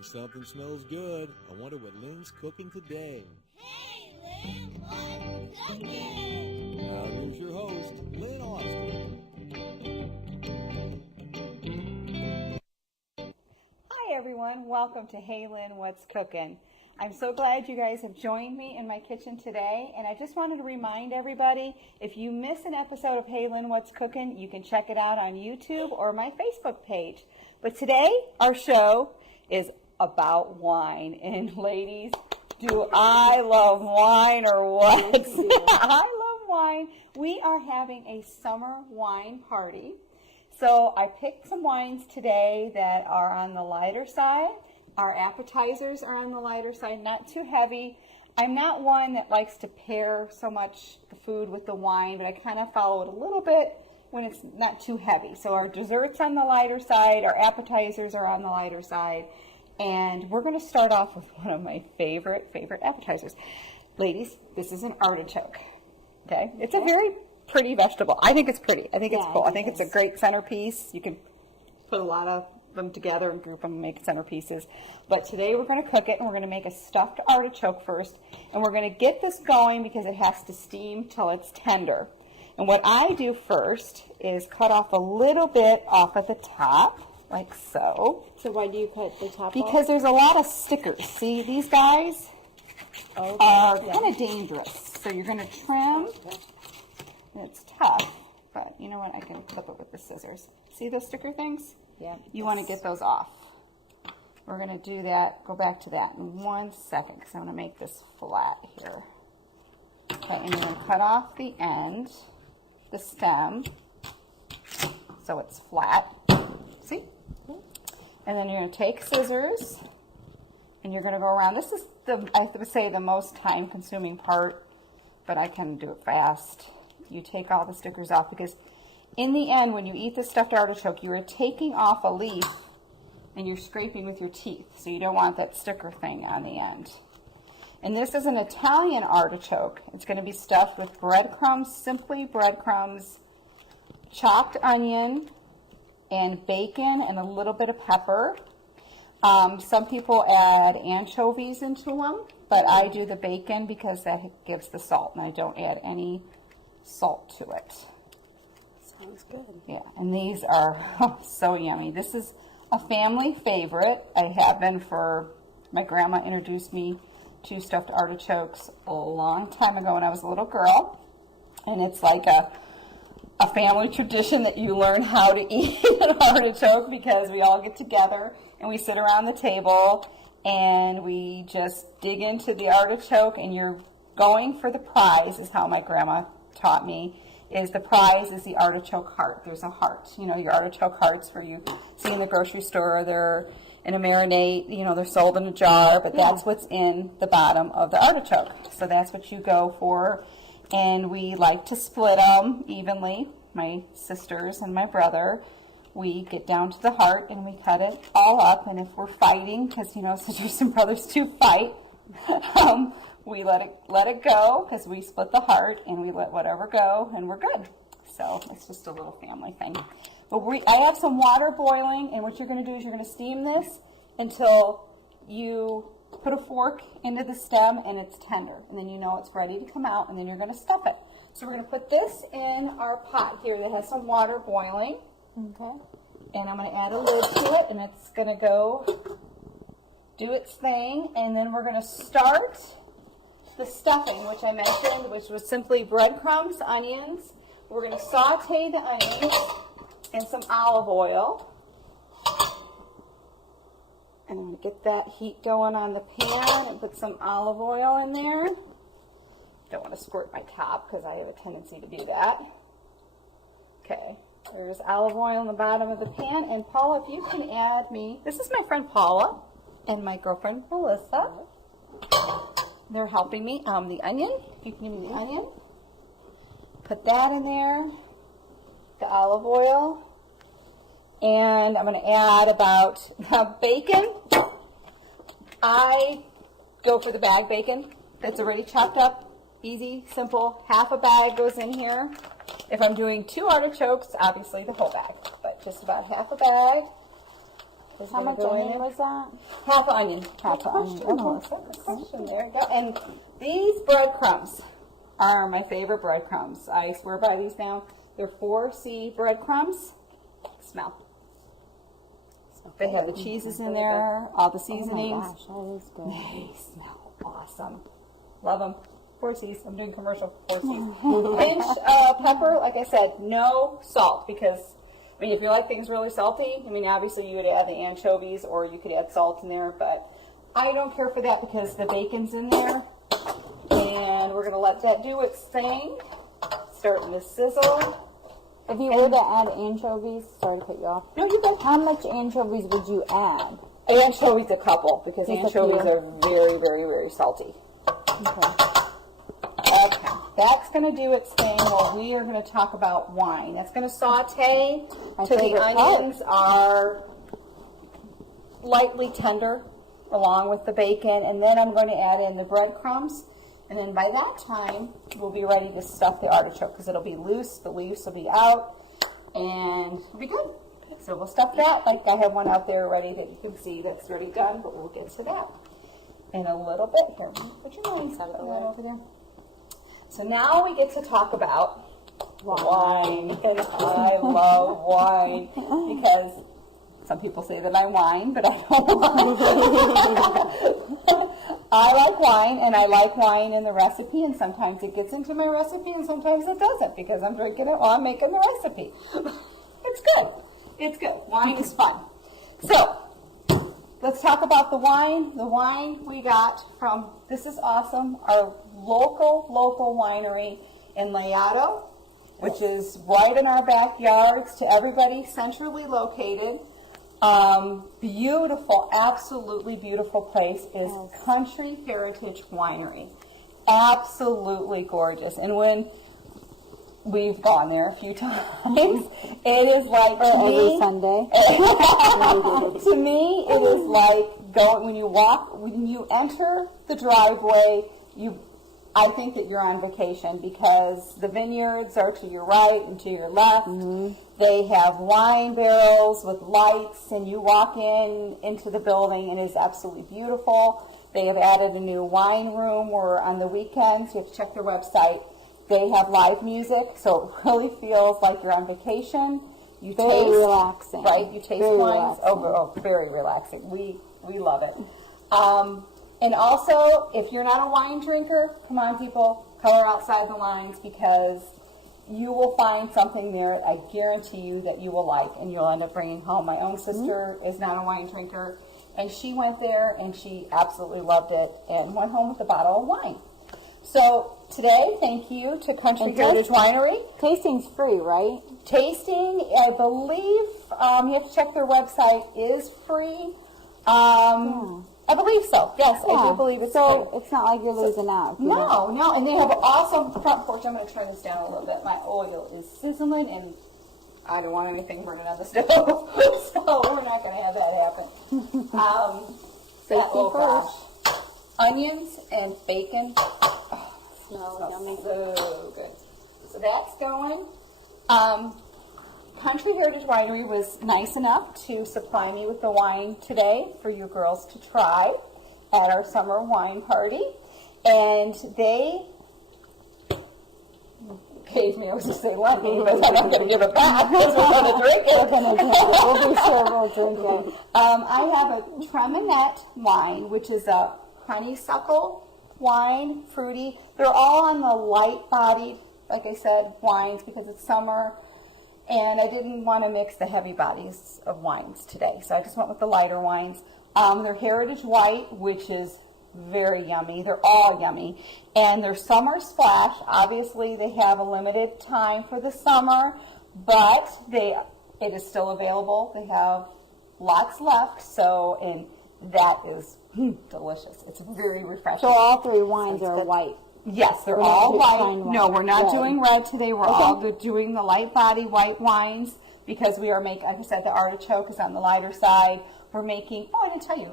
Something smells good. I wonder what Lynn's cooking today. Hey, Lynn, what's cooking? Now here's your host, Lynn Austin. Hi, everyone. Welcome to Hey, Lynn, What's Cooking? I'm so glad you guys have joined me in my kitchen today, and I just wanted to remind everybody, if you miss an episode of Hey, Lynn, What's Cooking, you can check it out on YouTube or my Facebook page. But today, our show is about wine. And ladies, do I love wine or what? I love wine. We are having a summer wine party. So I picked some wines today that are on the lighter side. Our appetizers are on the lighter side, not too heavy. I'm not one that likes to pair so much the food with the wine, but I kind of follow it a little bit when it's not too heavy. So our desserts on the lighter side, our appetizers are on the lighter side. And we're going to start off with one of my favorite appetizers. Ladies, this is an artichoke. Okay? It's a very pretty vegetable. I think it's pretty. I think it's cool. I think it's a great centerpiece. You can put a lot of them together and group them and make centerpieces. But today we're going to cook it, and we're going to make a stuffed artichoke first. And we're going to get this going because it has to steam till it's tender. And what I do first is cut off a little bit off at the top, like so. So why do you cut the top off? Because there's a lot of stickers. See, these guys are kind of dangerous. So you're going to trim. And it's tough, but you know what? I can clip it with the scissors. See those sticker things? Yeah. You want to get those off. We're going to do that. Go back to that in 1 second because I'm going to make this flat here. Okay, and you're going to cut off the end, the stem, so it's flat. See? And then you're going to take scissors, and you're going to go around. This is, I would say, the most time-consuming part, but I can do it fast. You take all the stickers off, because in the end, when you eat the stuffed artichoke, you are taking off a leaf, and you're scraping with your teeth, so you don't want that sticker thing on the end. And this is an Italian artichoke. It's going to be stuffed with breadcrumbs, simply breadcrumbs, chopped onion, and bacon, and a little bit of pepper. Some people add anchovies into them, but I do the bacon because that gives the salt, and I don't add any salt to it. Sounds good. Yeah, and these are so yummy. This is a family favorite. I have been for, my grandma introduced me to stuffed artichokes a long time ago when I was a little girl, and it's like a family tradition that you learn how to eat an artichoke because we all get together and we sit around the table and we just dig into the artichoke, and you're going for the prize, is how my grandma taught me, is the prize is the artichoke heart. There's a heart, you know, your artichoke hearts where you see in the grocery store, they're in a marinade, you know, they're sold in a jar, but that's what's in the bottom of the artichoke. So that's what you go for. And we like to split them evenly, my sisters and my brother. We get down to the heart and we cut it all up. And if we're fighting, because, you know, sisters and brothers do fight, we let it go because we split the heart and we let whatever go and we're good. So it's just a little family thing. But I have some water boiling, and what you're going to do is you're going to steam this until you put a fork into the stem and it's tender. And then you know it's ready to come out, and then you're going to stuff it. So we're going to put this in our pot here that has some water boiling. Okay. And I'm going to add a lid to it, and it's going to go do its thing. And then we're going to start the stuffing, which I mentioned, which was simply breadcrumbs, onions. We're going to saute the onions in some olive oil. And I'm going to get that heat going on the pan and put some olive oil in there. Don't want to squirt my top because I have a tendency to do that. Okay, there's olive oil in the bottom of the pan. And Paula, if you can add me, this is my friend Paula and my girlfriend Melissa. They're helping me. The onion, if you can give me the onion. Put that in there, the olive oil, and I'm going to add about bacon. I go for the bag bacon that's already chopped up, easy, simple. Half a bag goes in here. If I'm doing 2 artichokes, obviously the whole bag, but just about half a bag. is How gonna much go in onion there. was that? Half onion. Half Good onion. question. Oh, Good question. There you go. And these breadcrumbs are my favorite breadcrumbs. I swear by these now. They're 4C breadcrumbs. Smell. They have the cheeses in there, all the seasonings. Oh my gosh, that is good. They smell awesome. Love them. 4Cs. I'm doing commercial 4Cs. Pinch of pepper. Like I said, no salt because, I mean, if you like things really salty, I mean, obviously you would add the anchovies or you could add salt in there, but I don't care for that because the bacon's in there. And we're going to let that do its thing. Starting to sizzle. If you were to add anchovies, sorry to cut you off. No, you go. How much anchovies would you add? Anchovies a couple because Just a anchovies few. are very, very, very salty. Okay. Okay, that's going to do its thing while we are going to talk about wine. That's going to saute My till the favorite part. onions are lightly tender along with the bacon, and then I'm going to add in the breadcrumbs, and then by that time we'll be ready to stuff the artichoke because it'll be loose, the leaves will be out, and it'll be good. So we'll stuff that. Like I have one out there ready that you can see that's already done, but we'll get to that in a little bit. Here, put your wine out of the way over there. So now we get to talk about wine. And I love wine because some people say that I whine, but I don't whine. I like wine, and I like wine in the recipe, and sometimes it gets into my recipe, and sometimes it doesn't because I'm drinking it while I'm making the recipe. It's good. It's good. Wine is fun. So, let's talk about the wine. The wine we got from, this is awesome, our local winery in Laotto, which is right in our backyards to everybody, centrally located. Beautiful, absolutely beautiful place is Country Heritage Winery. Absolutely gorgeous. And when we've gone there a few times, it is like Every Sunday. to me, it is like going when you enter the driveway, I think that you're on vacation because the vineyards are to your right and to your left. Mm-hmm. They have wine barrels with lights, and you walk into the building, and it is absolutely beautiful. They have added a new wine room where on the weekends, you have to check their website, they have live music, so it really feels like you're on vacation. You taste relaxing. Right? You taste Very wines. relaxing. Very relaxing. We love it. And also, if you're not a wine drinker, come on, people, color outside the lines because you will find something there I guarantee you that you will like, and you'll end up bringing home. My own sister is not a wine drinker, and she went there, and she absolutely loved it and went home with a bottle of wine. So today, thank you to Country Heritage Winery. Tasting's free, right? Tasting, I believe, you have to check their website, is free. I believe so. Yes, I do believe it's free. So it's not like you're losing out. No, and they have an awesome front porch. I'm going to turn this down a little bit. My oil is sizzling, and I don't want anything burning on the stove, so we're not going to have that happen. Safety first. Onions and bacon. Smells Smells yummy. so good. So that's going. Country Heritage Winery was nice enough to supply me with the wine today for you girls to try at our summer wine party. And they gave me, I was going to say lent me, but I'm not going to give it back because we're going to drink it. We're going to drink it. We'll be sure we'll drink it. I have a Treminette wine, which is a honeysuckle wine, fruity. They're all on the light-bodied, like I said, wines because it's summer. And I didn't want to mix the heavy bodies of wines today, so I just went with the lighter wines. They're Heritage White, which is very yummy. They're all yummy. And they're Summer Splash. Obviously, they have a limited time for the summer, but it is still available. They have lots left, and that is delicious. It's very refreshing. So all three wines are white. Yes, they're We're all not white. doing No, we're not red. doing red today. We're all doing the light body white wines because we are making, like I said, the artichoke is on the lighter side. We're making, I didn't tell you.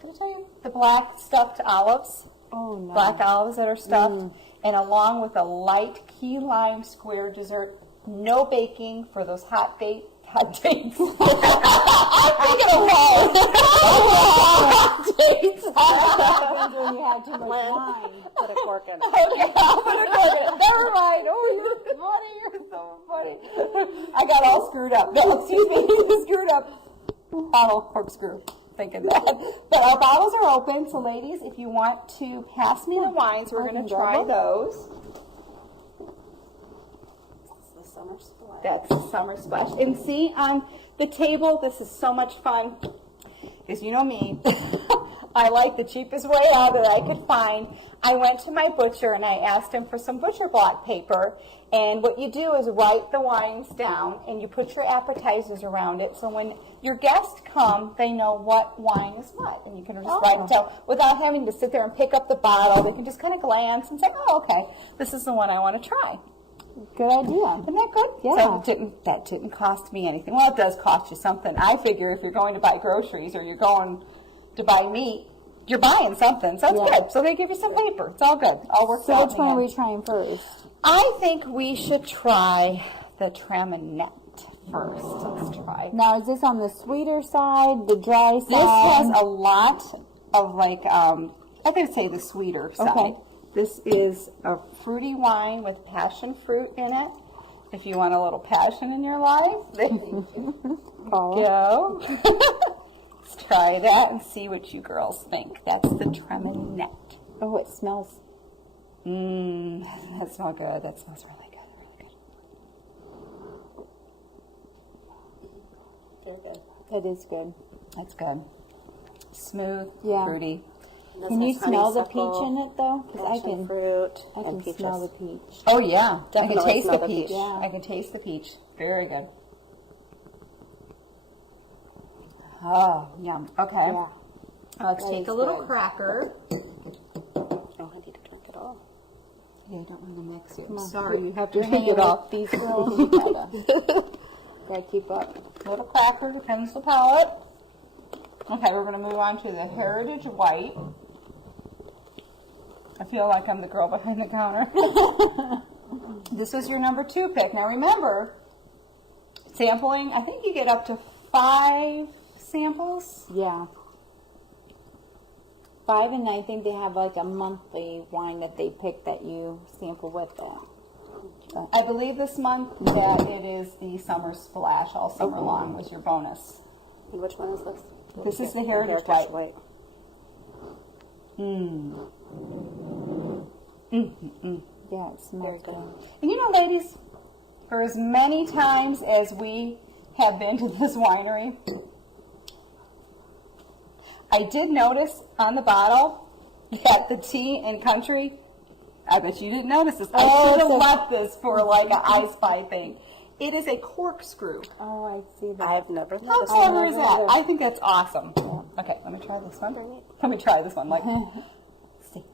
Did I tell you? The black stuffed olives. Oh, no. Black olives that are stuffed. And along with a light key lime square dessert. No baking for those hot God, dates. I'm thinking of wine. Dates. Happens when you had too much wine. Put a cork in it. Okay, I'm gonna go there. Never mind. Oh, you're funny. You're so funny. I got all screwed up. No, excuse me. Screwed up. Bottle corkscrew. Thinking that. But our bottles are open, so ladies, if you want to pass me the wines, we're going to try those. The summer splash. That's the summer splash. And see, on the table, this is so much fun. Because you know me, I like the cheapest way out that I could find. I went to my butcher and I asked him for some butcher block paper. And what you do is write the wines down and you put your appetizers around it. So when your guests come, they know what wine is what. And you can just write it down without having to sit there and pick up the bottle. They can just kind of glance and say, oh, okay, this is the one I want to try. Good idea. Isn't that good? Yeah. So that didn't cost me anything. Well, it does cost you something. I figure if you're going to buy groceries or you're going to buy meat, you're buying something. So it's good. So they give you some paper. It's all good. All works out. So which one are we trying first? I think we should try the Traminette first. Let's try. Now, is this on the sweeter side, the dry side? This has a lot of I could say the sweeter side. Okay. This is a fruity wine with passion fruit in it. If you want a little passion in your life, there you go. Let's try that and see what you girls think. That's the Traminette. Oh, it smells. That smells good. That smells really good. Really good. Very good. It is good. That's good. Smooth, Yeah. fruity. Can you smell the peach in it though? Because I Passion can. fruit I and can peaches. smell the peach. Oh yeah, I Definitely can taste smell the the peach. peach. Yeah. I can taste the peach. Very good. Oh, yum. Okay. Yeah. Let's That take is a little good. cracker. Oh, I need to drink it all. Yeah, you don't want to mix it. Come on. Sorry, you have to You're hang hanging it off. off these girls. Gotta keep up. Little cracker to cleanse the palate. Okay, we're going to move on to the Heritage White. I feel like I'm the girl behind the counter. This is your number 2 pick. Now remember, sampling, I think you get up to 5 samples. Yeah. 5, and I think they have like a monthly wine that they pick that you sample with that. I believe this month that it is the Summer Splash all summer long was your bonus. And which one is this? This is the Heritage White. Yeah, it smells good. And you know, ladies, for as many times as we have been to this winery, I did notice on the bottle that the tea and country, I bet you didn't notice this. I should have left this for like an I Spy thing. It is a corkscrew. Oh, I see that. I've never How noticed clever that. is that? I think that's awesome. Okay, let me try this one. Let me try this one. Like, see.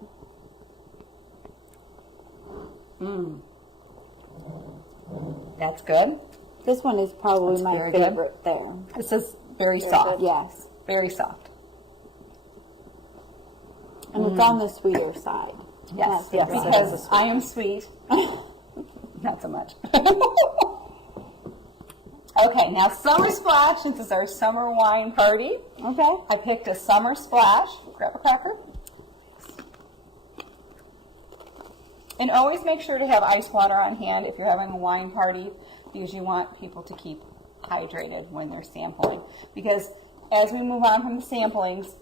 That's good. This one is probably my very good. favorite there. This is very soft. Yes. Very soft. And it's on the sweeter side. Yes, yes, because I am sweet. Not so much. Okay, now Summer Splash. This is our summer wine party. Okay. I picked a Summer Splash. Grab a cracker. And always make sure to have ice water on hand if you're having a wine party, because you want people to keep hydrated when they're sampling. Because as we move on from the samplings,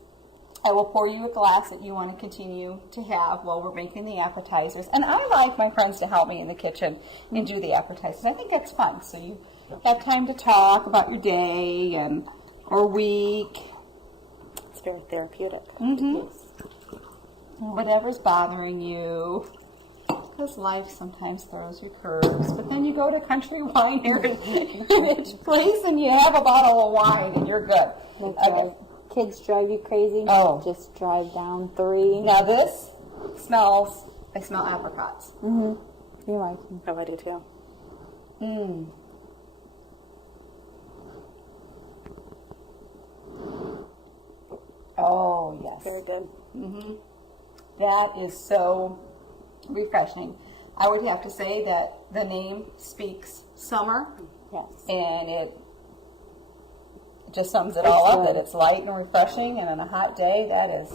I will pour you a glass that you want to continue to have while we're making the appetizers. And I like my friends to help me in the kitchen and do the appetizers. I think that's fun. So you have time to talk about your day or week. It's very therapeutic. Whatever's bothering you. Because life sometimes throws you curves. But then you go to Country Wine Heritage Place and you have a bottle of wine and you're good. Okay. Kids drive you crazy. Oh. Just drive down 3. Now this smells, I smell apricots. You like them. Oh, I do too. Oh, yes. Very good. That is so refreshing. I would have to say that the name speaks summer, Yes. and it just sums it all up, that it's light and refreshing, and on a hot day, that is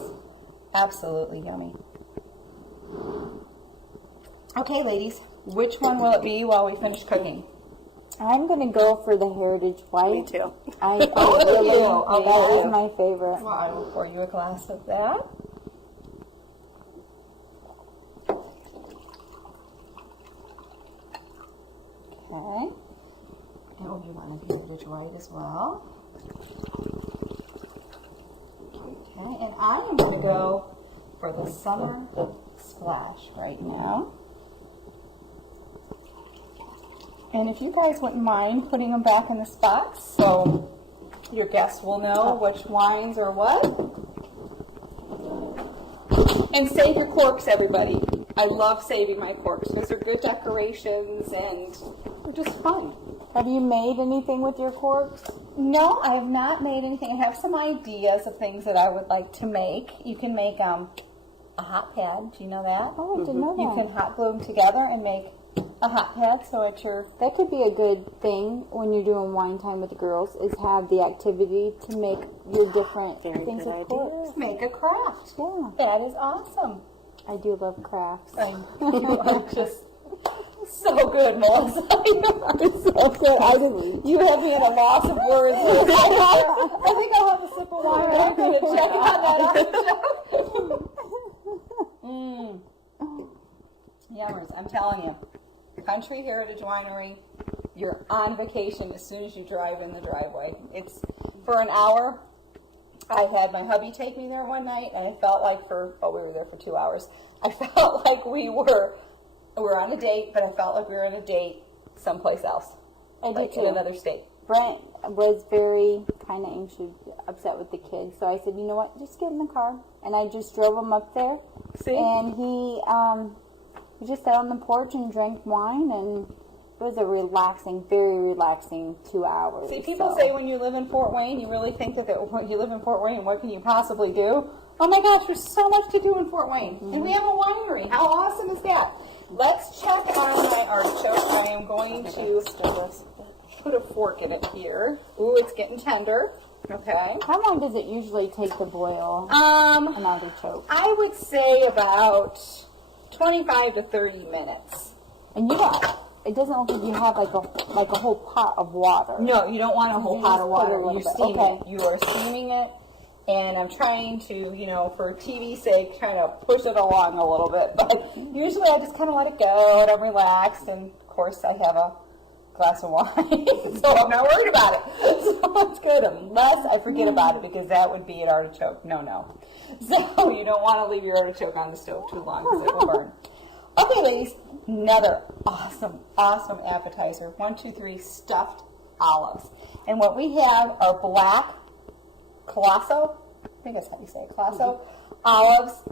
absolutely yummy. Okay, ladies, which one will it be while we finish cooking? I'm going to go for the Heritage White. Me too. I really, Oh, that is my favorite. Well, I will pour you a glass of that. Okay. Oh, you want a Heritage White as well. Okay, and I am going to go for the Summer Splash right now. And if you guys wouldn't mind putting them back in this box so your guests will know which wines are what. And save your corks, everybody. I love saving my corks because they're good decorations and they're just fun. Have you made anything with your corks? No, I have not made anything. I have some ideas of things that I would like to make. You can make a hot pad. Do you know that? Oh, I didn't know that. You can hot glue them together and make a hot pad, so at your... That could be a good thing when you're doing wine time with the girls, is have the activity to make your different things with corks. Make a craft. Yeah. That is awesome. I do love crafts. You are just so good, Melissa. You are so good. You have me at a loss of words. I think I'll have a sip of wine after to check on that artichoke. Yummers, I'm telling you. Country Heritage Winery, you're on vacation as soon as you drive in the driveway. It's for an hour. I had my hubby take me there one night, and I felt like we were there for 2 hours. I felt like we were on a date, but I felt like we were on a date someplace else. I like do in too. another state. Brent was very kind of anxious, upset with the kids, so I said, you know what, just get in the car. And I just drove him up there. See? And he just sat on the porch and drank wine, and it was a relaxing, very relaxing 2 hours. See, people say when you live in Fort Wayne, you really think that when you live in Fort Wayne, what can you possibly do? Oh my gosh, there's so much to do in Fort Wayne. And we have a winery. How awesome is that? Let's check on my artichoke. I am going to put a fork in it here. Ooh, it's getting tender. Okay. How long does it usually take to boil an artichoke? I would say about 25 to 30 minutes. And it doesn't look like you have like a whole pot of water. No, you don't want a whole You pot just of put a water. little You're bit. steaming Okay. it. You are steaming it. And I'm trying to, for TV's sake, kind of push it along a little bit. But usually I just kind of let it go and I'm relaxed. And of course I have a glass of wine, so I'm not worried about it. So it's good, unless I forget about it, because that would be an artichoke. No. So you don't want to leave your artichoke on the stove too long because it will burn. Okay, ladies, another awesome appetizer. 1, 2, 3, stuffed olives. And what we have are black Colosso, I think that's how you say it, Colosso olives.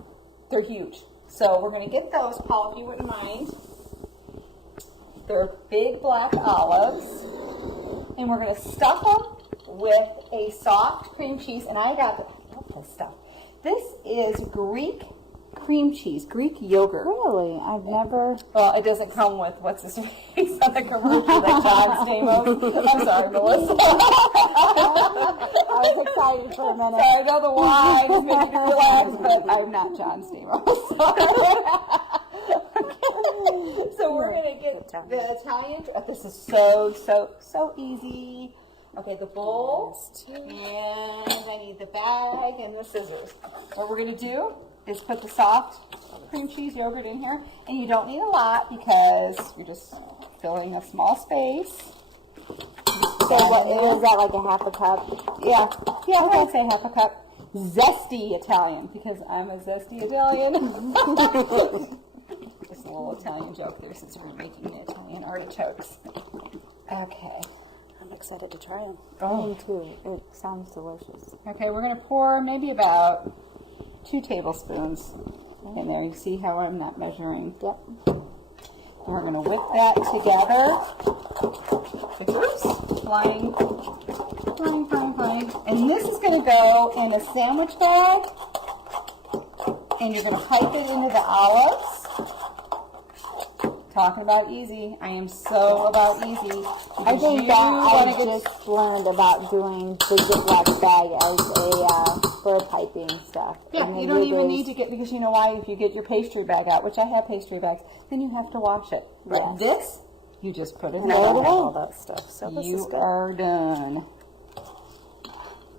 They're huge. So we're going to get those, Paula, if you wouldn't mind. They're big black olives. And we're going to stuff them with a soft cream cheese. And I love this stuff. This is Greek cream cheese, Greek yogurt. Really? I've never... Well, it doesn't come with what's his face on the commercial, like John Stamos. I'm sorry, Melissa. I was excited for a minute. Sorry, I know the wine is making you relax, but I'm not John Stamos. Okay. So we're going to get the Italian... This is so easy. Okay, the bowl, and I need the bag and the scissors. What we're going to do is put the soft cream cheese yogurt in here, and you don't need a lot because you're just filling a small space. So what, is that like a half a cup? Yeah, I'd say half a cup. Zesty Italian, because I'm a zesty Italian. Just a little Italian joke there since we're making the Italian artichokes. Okay. I'm excited to try them. Oh, me too. It sounds delicious. Okay, we're going to pour maybe about 2 tablespoons in there. You see how I'm not measuring? Yep. We're going to whip that together. Oops, flying. And this is going to go in a sandwich bag. And you're going to pipe it into the olives. Talking about easy. I am so about easy. I think that I just learned about doing the Ziploc bag as for piping stuff. Yeah, And you it don't even is- need to get, because you know why? If you get your pastry bag out, which I have pastry bags, then you have to wash it. But Yes. this, you just put it in And I don't have the all that stuff, so this is You good. are done.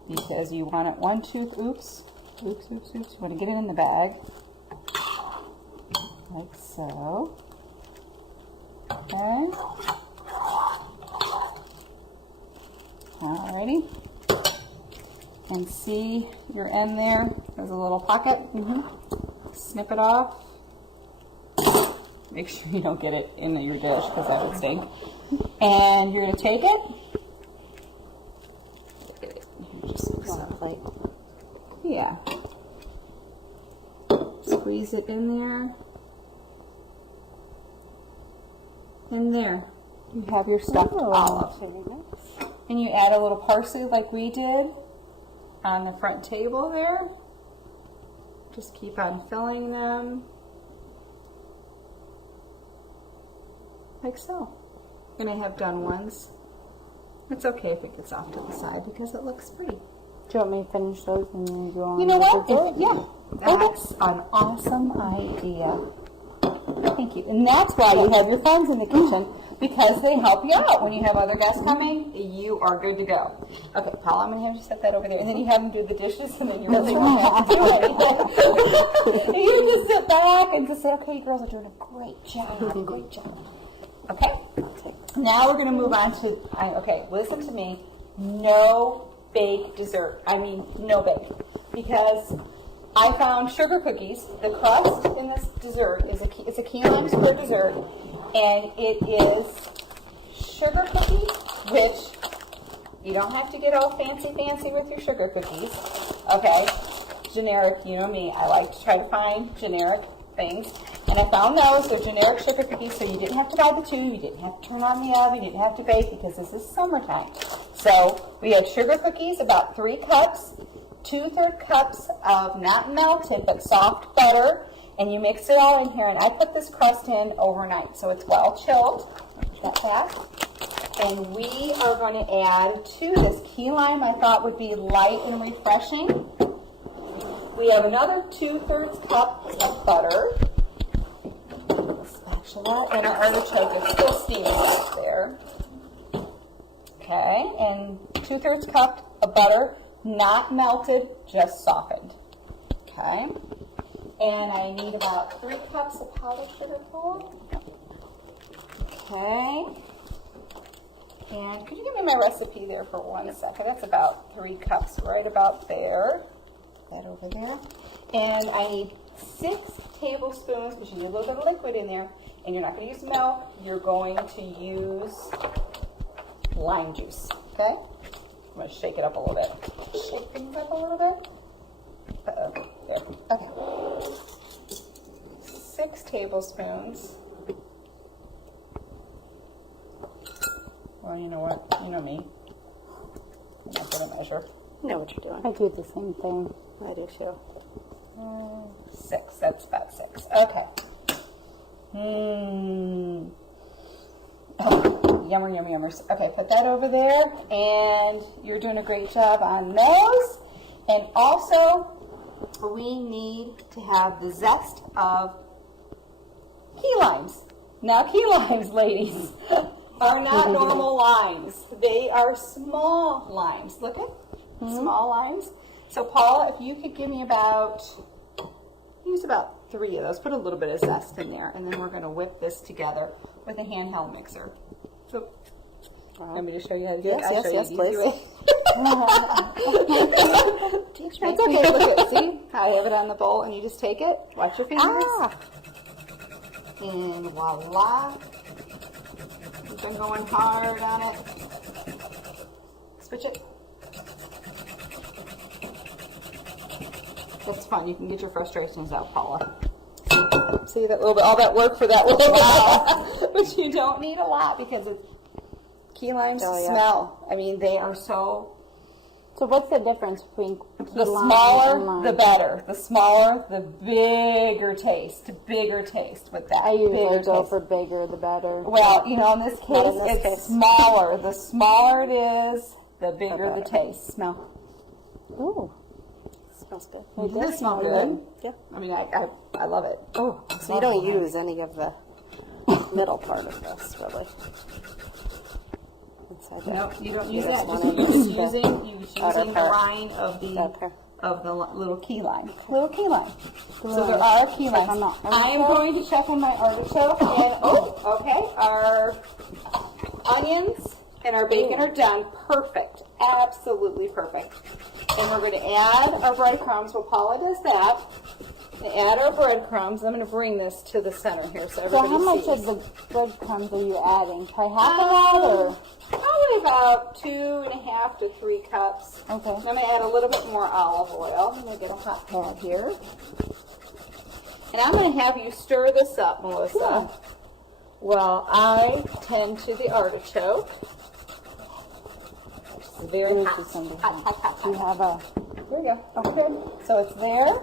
Because you want it one tooth, oops. You want to get it in the bag. Like so. Okay. Alrighty. And see your end there? There's a little pocket. Snip it off. Make sure you don't get it in your dish, because that would stink. And you're going to take it. Like, Yeah. Squeeze it in there. And there. You have your stuffed olive. very nice. And you add a little parsley like we did on the front table there. Just keep on filling them. Like so. And I have done ones. It's okay if it gets off to the side because it looks pretty. Do you want me to finish those and then you go on? You know with what? the Yeah, that's an awesome idea. Thank you. And that's why you have your friends in the kitchen, because they help you out. When you have other guests coming, you are good to go. Okay, Paula, I'm going to have you set that over there. And then you have them do the dishes, and then you really don't have to do anything. You just sit back and just say, okay, you girls are doing a great job. Great job. Okay? Now we're going to move on to, okay, listen to me. No bake dessert. I mean, no bake. Because I found sugar cookies. The crust in this dessert is it's a key lime square dessert, and it is sugar cookies, which you don't have to get all fancy with your sugar cookies. Okay, generic. You know me. I like to try to find generic things, and I found those. They're generic sugar cookies, so you didn't have to buy the two. You didn't have to turn on the oven. You didn't have to bake because this is summertime. So we had sugar cookies, about 3 cups. 2/3 cups of not melted but soft butter, and you mix it all in here. And I put this crust in overnight, so it's well chilled. And we are going to add to this key lime. I thought would be light and refreshing. We have another 2/3 cup of butter, spatula, and our artichoke is still steaming right there. Okay, and 2/3 cup of butter. Not melted, just softened. Okay. And I need about 3 cups of powdered sugar, Paula. Okay. And could you give me my recipe there for 1 second? That's about 3 cups, right about there. That over there. And I need 6 tablespoons, because you need a little bit of liquid in there. And you're not going to use milk. You're going to use lime juice. Okay? I'm going to shake it up a little bit. Shake things up a little bit. There. Okay. 6 tablespoons. Well, you know what? You know me. I'm not going to measure. I know what you're doing. I do the same thing. I do too. 6. That's about 6. Okay. Oh, yummers. Okay, put that over there, and you're doing a great job on those. And also, we need to have the zest of key limes. Now, key limes, ladies, are not normal limes. They are small limes. Look at small limes. So, Paula, if you could give me use about 3 of those. Put a little bit of zest in there, and then we're going to whip this together with a handheld mixer. So, want me to show you how to do it? I'll show you the easy please. way. It's okay. Look at see how I have it on the bowl, and you just take it. Watch your fingers. And voila! You've been going hard on it. Switch it. That's fun. You can get your frustrations out, Paula. See that little bit, all that work for that little while. But you don't need a lot because it's key limes smell. I mean, they are so So what's the difference between The smaller, the better. The smaller, the bigger taste. Bigger taste with that. I usually bigger go taste. for bigger the better. Well, you know, in this case, Not in this it's case. smaller. The smaller it is, the bigger the taste. Smell. Ooh. Smells good. Does it smell good? Yeah. I mean, I love it. Oh, So you don't use any of the middle part of this, really. Inside the- No, you don't use This that. one You're and just this, using outer the part. rind of the Okay. little key lime. Little key lime. So there are key limes. on the I am going to check on my artichoke and our onions and our bacon are done. Perfect. Absolutely perfect. And we're going to add our breadcrumbs. Well, Paula does that. And add our breadcrumbs. I'm going to bring this to the center here so So everybody how much sees. of the breadcrumbs are you adding? Probably half of that, or? Probably about 2.5 to 3 cups. Okay. I'm going to add a little bit more olive oil. I'm going to get a hot pad here. And I'm going to have you stir this up, Melissa, Yeah. while I tend to the artichoke. It's very Yours hot. is gonna be Hot, hot, hot, Do you hot. have a? There you go. Okay. So it's there.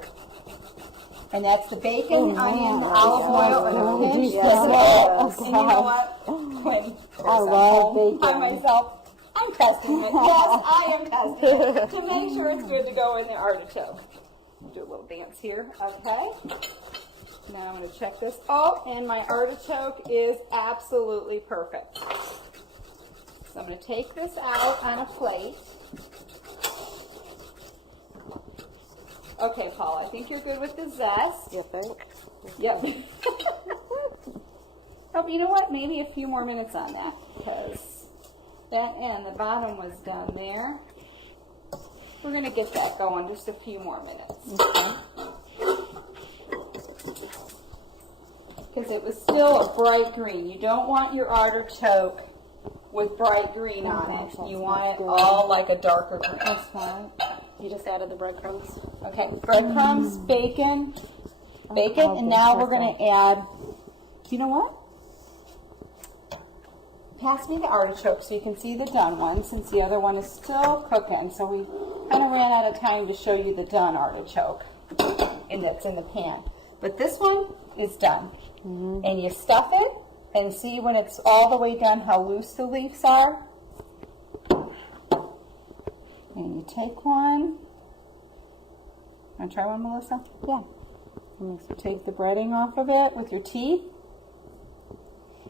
And that's the bacon, Oh, onion, man. olive oil, and a Oh, pinch yes, of yes. salt. And you know what? When I love home by bacon. myself, I'm testing it. Yes, I am testing it to make sure it's good to go in the artichoke. Do a little dance here. Okay. Now I'm going to check this. Oh, and my artichoke is absolutely perfect. So I'm going to take this out on a plate. Okay, Paul, I think you're good with the zest. You think? Yep. Oh, but you know what? Maybe a few more minutes on that, because that end, the bottom was done there. We're going to get that going just a few more minutes. Because it was still a bright green. You don't want your artichoke with bright green on it. You want it all like a darker green. That's fine. You just added the breadcrumbs. Okay, breadcrumbs, bacon, Oh, and now we're okay. going to add, you know what? Pass me the artichoke so you can see the done one, since the other one is still cooking. So we kind of ran out of time to show you the done artichoke, and that's in the pan. But this one is done. And you stuff it, and see when it's all the way done how loose the leaves are. And you take one. Want to try one, Melissa? Yeah. Take the breading off of it with your teeth.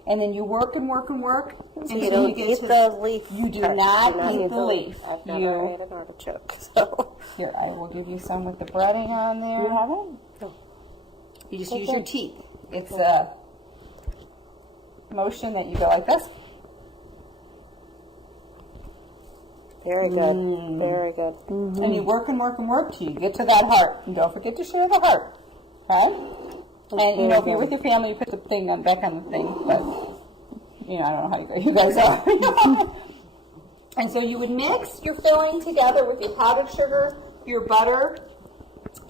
And then you work and work and work until You don't get eat to the leaf. You do part. not eat the leaf. I've never You ate an artichoke, so. here, I will give you some with the breading on there. You have it? You just Okay. use your teeth. It's a motion that you go like this. Very good. Very good. And you work and work and work till you get to that heart. And don't forget to share the heart. Okay? And you know, if you're with your family, you put the thing on back on the thing. But you know, I don't know how you guys are. And so you would mix your filling together with your powdered sugar, your butter,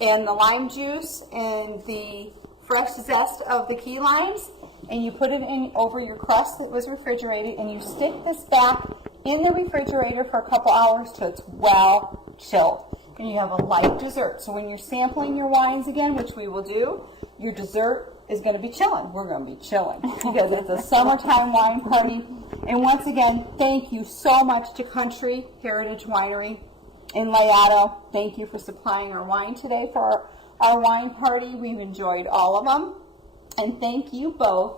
and the lime juice, and the fresh zest of the key limes, and you put it in over your crust that was refrigerated, and you stick this back in the refrigerator for a couple hours till it's well chilled. And you have a light dessert. So when you're sampling your wines again, which we will do, your dessert is going to be chilling. We're going to be chilling because it's a summertime wine party. And once again, thank you so much to Country Heritage Winery in Laotto. Thank you for supplying our wine today for our wine party. We've enjoyed all of them. And thank you both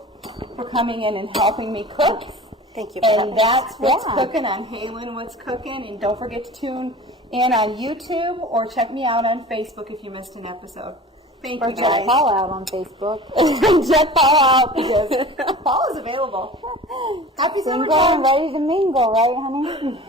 for coming in and helping me cook. Thank you for And that's what's Yeah. cooking on Halen What's Cooking. And don't forget to tune in on YouTube or check me out on Facebook if you missed an episode. Thank Or you check guys. Paula out on Facebook. Check Paula out because Paula's available. Happy Single and summertime. ready to mingle, right, honey?